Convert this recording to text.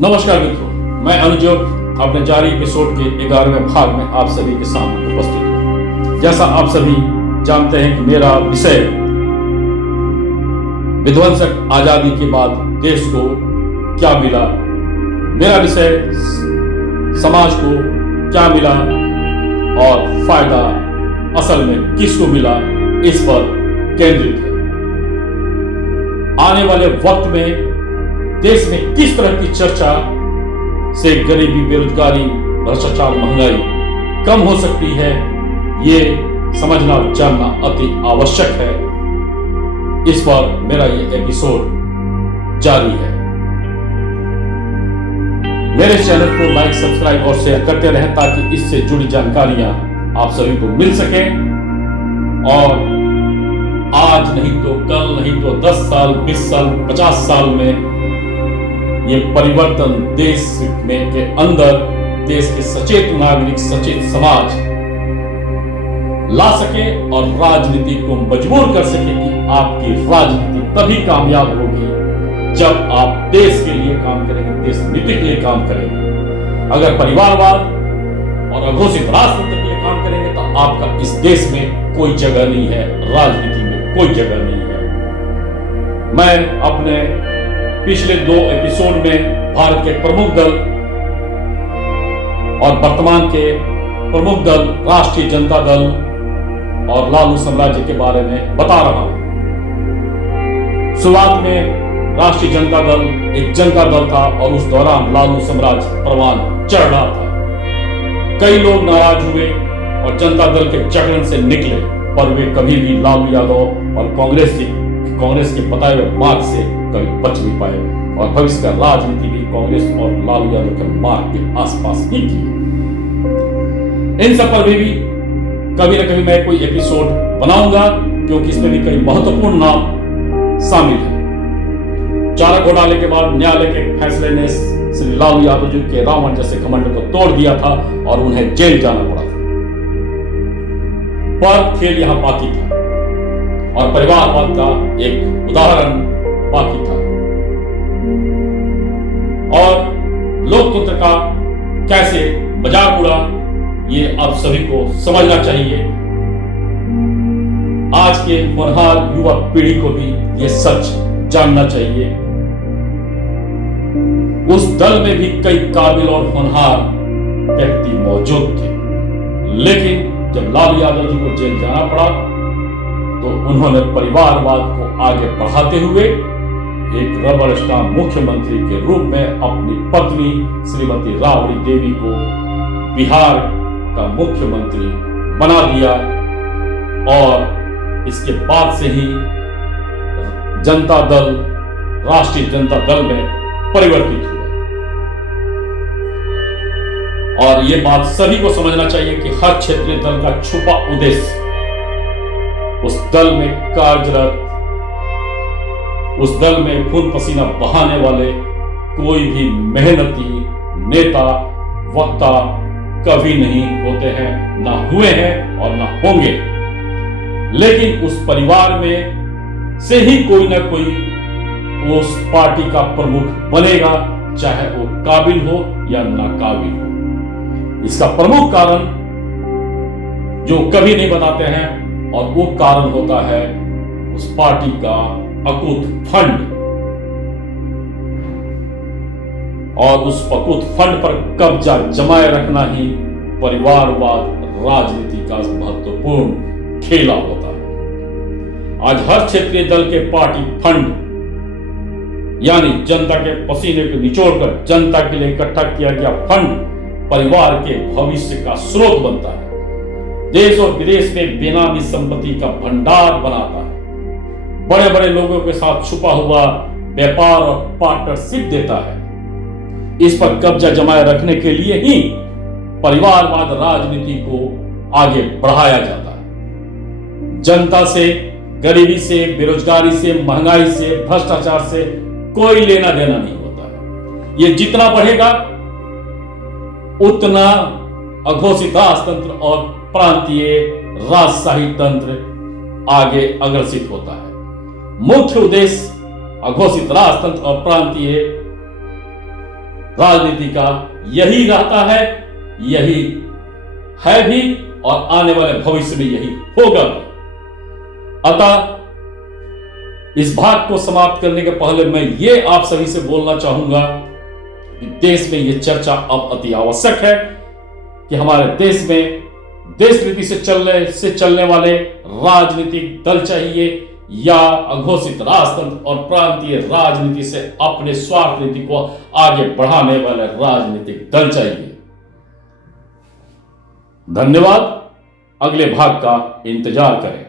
नमस्कार मित्रों, मैं अनुजोग अपने जारी एपिसोड के 11वें भाग में आप सभी के सामने उपस्थित हूँ। जैसा आप सभी जानते हैं कि मेरा विषय विध्वंसक आजादी के बाद देश को क्या मिला, मेरा विषय समाज को क्या मिला और फायदा असल में किसको मिला, इस पर केंद्रित है। आने वाले वक्त में देश में किस तरह की चर्चा से गरीबी, बेरोजगारी, भ्रष्टाचार, महंगाई कम हो सकती है, ये समझना जानना अति आवश्यक है। इस पर मेरा ये एपिसोड जारी है। मेरे चैनल को लाइक, सब्सक्राइब और शेयर करते रहें ताकि इससे जुड़ी जानकारियां आप सभी को मिल सके और आज नहीं तो कल, नहीं तो 10 साल, 20 साल, 50 साल में ये परिवर्तन देश में के अंदर देश के सचेत नागरिक, सचेत समाज ला सके और राजनीति को मजबूर कर सके कि आपकी राजनीति तभी कामयाब होगी जब आप देश के लिए काम करेंगे, देश नीति के लिए काम करेंगे। अगर परिवारवाद और अघोषित राजतंत्र के लिए काम करेंगे तो आपका इस देश में कोई जगह नहीं है, राजनीति में कोई जगह नहीं है। मैं अपने पिछले 2 एपिसोड में भारत के प्रमुख दल और वर्तमान के प्रमुख दल राष्ट्रीय जनता दल और लालू साम्राज्य के बारे में बता रहा हूं। शुरुआत में राष्ट्रीय जनता दल एक जनता दल था और उस दौरान लालू साम्राज्य परवान चढ़ रहा था। कई लोग नाराज हुए और जनता दल के जगरण से निकले, पर वे कभी भी लालू यादव और कांग्रेस के बताए हुए मार्ग से कभी बच नहीं पाए और भविष्य का राजनीति भी कांग्रेस और लालू यादव के मार्ग के आसपास ही की। इन सब पर भी कभी न कभी मैं कोई एपिसोड बनाऊंगा, क्योंकि इसमें भी कई महत्वपूर्ण नाम शामिल हैं। चारा घोटाले के बाद न्यायालय के फैसले ने श्री लालू यादव जी के रावण जैसे घमंड को तोड़ दिया था और उन्हें जेल जाना पड़ा था, पर खेल यहां बाकी था और परिवारवाद का एक उदाहरण बाकी था और लोकतंत्र का कैसे मजाक उड़ा, ये आप सभी को समझना चाहिए। आज के होनहार युवा पीढ़ी को भी ये सच जानना चाहिए। उस दल में भी कई काबिल और होनहार व्यक्ति मौजूद थे, लेकिन जब लालू यादव जी को जेल जाना पड़ा तो उन्होंने परिवारवाद को आगे बढ़ाते हुए एक रबर स्टाम्प मुख्यमंत्री के रूप में अपनी पत्नी श्रीमती राबड़ी देवी को बिहार का मुख्यमंत्री बना दिया और इसके बाद से ही जनता दल राष्ट्रीय जनता दल में परिवर्तित हुआ। और यह बात सभी को समझना चाहिए कि हर क्षेत्रीय दल का छुपा उद्देश्य उस दल में कार्यरत, उस दल में खून पसीना बहाने वाले कोई भी मेहनती नेता, वक्ता कभी नहीं होते हैं, ना हुए हैं और ना होंगे। लेकिन उस परिवार में से ही कोई ना कोई उस पार्टी का प्रमुख बनेगा, चाहे वो काबिल हो या नाकाबिल हो। इसका प्रमुख कारण जो कभी नहीं बताते हैं और वो कारण होता है उस पार्टी का अकूत फंड, और उस अकूत फंड पर कब्जा जमाए रखना ही परिवारवाद राजनीति का महत्वपूर्ण खेला होता है। आज हर क्षेत्रीय दल के पार्टी फंड यानी जनता के पसीने को निचोड़कर जनता के लिए इकट्ठा किया गया फंड परिवार के भविष्य का स्रोत बनता है, देश और विदेश में बेनामी संपत्ति का भंडार बनाता है, बड़े बड़े लोगों के साथ छुपा हुआ व्यापार और पार्टनरशिप देता है। इस पर कब्जा जमाए रखने के लिए ही परिवारवाद राजनीति को आगे बढ़ाया जाता है। जनता से, गरीबी से, बेरोजगारी से, महंगाई से, भ्रष्टाचार से कोई लेना देना नहीं होता है। ये जितना बढ़ेगा उतना अघोषित राजतंत्र और प्रांतीय राजशाही तंत्र आगे अग्रसित होता है। मुख्य उद्देश्य अघोषित राजतंत्र और प्रांतीय राजनीति का यही रहता है, यही है भी और आने वाले भविष्य में यही होगा भी। अतः इस भाग को समाप्त करने के पहले मैं ये आप सभी से बोलना चाहूंगा कि देश में यह चर्चा अब अति आवश्यक है कि हमारे देश में देश नीति से चलने वाले राजनीतिक दल चाहिए या अघोषित राजतंत्र और प्रांतीय राजनीति से अपने स्वार्थ नीति को आगे बढ़ाने वाले राजनीतिक दल चाहिए। धन्यवाद। अगले भाग का इंतजार करें।